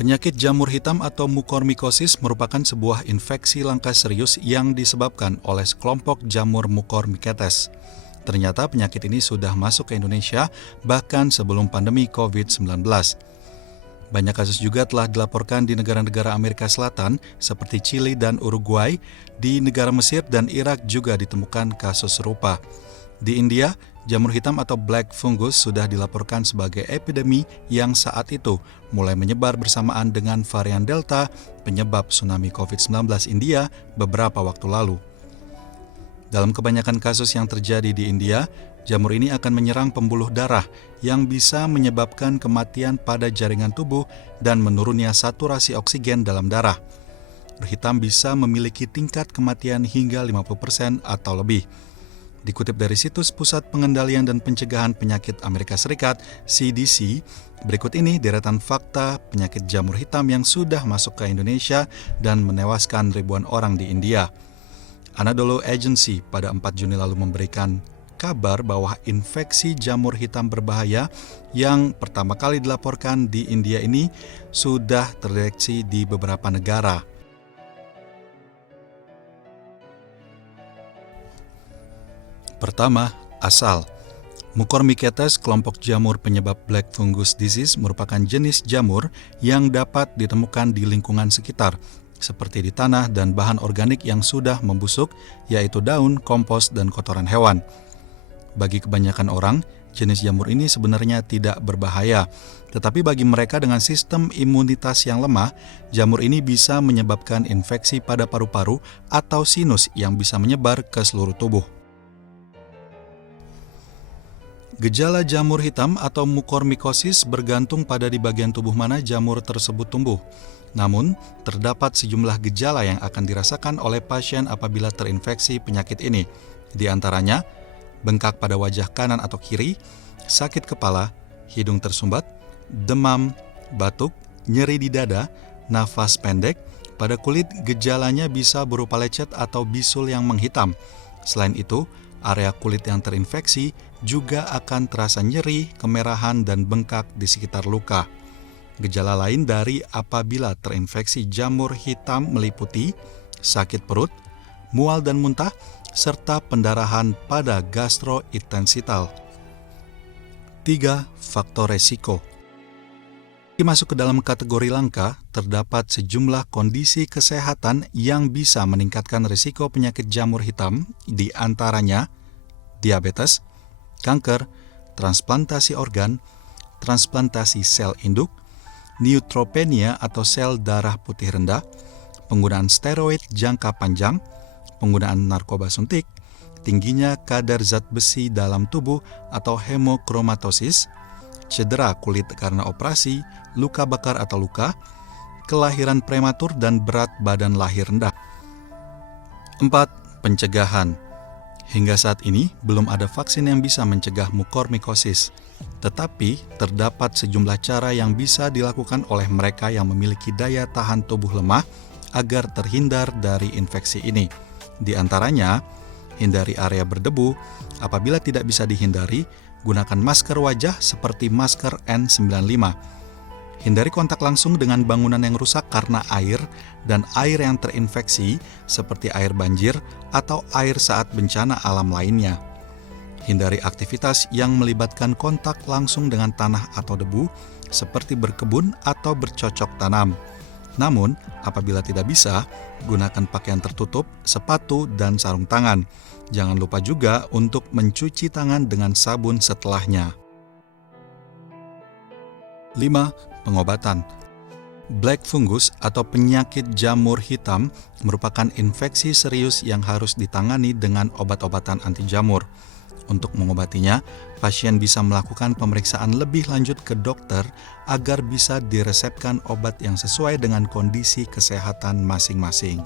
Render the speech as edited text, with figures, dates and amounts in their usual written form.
Penyakit jamur hitam atau mukormikosis merupakan sebuah infeksi langka serius yang disebabkan oleh sekelompok jamur Mucormycetes. Ternyata penyakit ini sudah masuk ke Indonesia bahkan sebelum pandemi COVID-19. Banyak kasus juga telah dilaporkan di negara-negara Amerika Selatan seperti Chili dan Uruguay. Di negara Mesir dan Irak juga ditemukan kasus serupa. Di India, jamur hitam atau black fungus sudah dilaporkan sebagai epidemi yang saat itu mulai menyebar bersamaan dengan varian Delta penyebab tsunami COVID-19 India beberapa waktu lalu. Dalam kebanyakan kasus yang terjadi di India, jamur ini akan menyerang pembuluh darah yang bisa menyebabkan kematian pada jaringan tubuh dan menurunnya saturasi oksigen dalam darah. Hitam bisa memiliki tingkat kematian hingga 50% atau lebih. Dikutip dari situs Pusat Pengendalian dan Pencegahan Penyakit Amerika Serikat, CDC, berikut ini deretan fakta penyakit jamur hitam yang sudah masuk ke Indonesia dan menewaskan ribuan orang di India. Anadolu Agency pada 4 Juni lalu memberikan kabar bahwa infeksi jamur hitam berbahaya yang pertama kali dilaporkan di India ini sudah terdeteksi di beberapa negara. Pertama, asal. Mucormycetes, kelompok jamur penyebab black fungus disease, merupakan jenis jamur yang dapat ditemukan di lingkungan sekitar, seperti di tanah dan bahan organik yang sudah membusuk, yaitu daun, kompos, dan kotoran hewan. Bagi kebanyakan orang, jenis jamur ini sebenarnya tidak berbahaya, tetapi bagi mereka dengan sistem imunitas yang lemah, jamur ini bisa menyebabkan infeksi pada paru-paru atau sinus yang bisa menyebar ke seluruh tubuh. Gejala jamur hitam atau mukormikosis bergantung pada di bagian tubuh mana jamur tersebut tumbuh. Namun, terdapat sejumlah gejala yang akan dirasakan oleh pasien apabila terinfeksi penyakit ini. Di antaranya, bengkak pada wajah kanan atau kiri, sakit kepala, hidung tersumbat, demam, batuk, nyeri di dada, nafas pendek. Pada kulit, gejalanya bisa berupa lecet atau bisul yang menghitam. Selain itu, area kulit yang terinfeksi juga akan terasa nyeri, kemerahan, dan bengkak di sekitar luka. Gejala lain dari apabila terinfeksi jamur hitam meliputi sakit perut, mual dan muntah, serta pendarahan pada gastrointestinal. 3. Faktor resiko. Masuk ke dalam kategori langka, terdapat sejumlah kondisi kesehatan yang bisa meningkatkan risiko penyakit jamur hitam, di antaranya diabetes, kanker, transplantasi organ, transplantasi sel induk, neutropenia atau sel darah putih rendah, penggunaan steroid jangka panjang, penggunaan narkoba suntik, tingginya kadar zat besi dalam tubuh atau hemochromatosis, cedera kulit karena operasi, luka bakar atau luka, kelahiran prematur dan berat badan lahir rendah. 4. Pencegahan. Hingga saat ini, belum ada vaksin yang bisa mencegah mukormikosis. Tetapi, terdapat sejumlah cara yang bisa dilakukan oleh mereka yang memiliki daya tahan tubuh lemah agar terhindar dari infeksi ini. Di antaranya, hindari area berdebu. Apabila tidak bisa dihindari, gunakan masker wajah seperti masker N95. Hindari kontak langsung dengan bangunan yang rusak karena air dan air yang terinfeksi seperti air banjir atau air saat bencana alam lainnya. Hindari aktivitas yang melibatkan kontak langsung dengan tanah atau debu seperti berkebun atau bercocok tanam. Namun, apabila tidak bisa, gunakan pakaian tertutup, sepatu, dan sarung tangan. Jangan lupa juga untuk mencuci tangan dengan sabun setelahnya. 5. Pengobatan. Black fungus atau penyakit jamur hitam merupakan infeksi serius yang harus ditangani dengan obat-obatan anti jamur. Untuk mengobatinya, pasien bisa melakukan pemeriksaan lebih lanjut ke dokter agar bisa diresepkan obat yang sesuai dengan kondisi kesehatan masing-masing.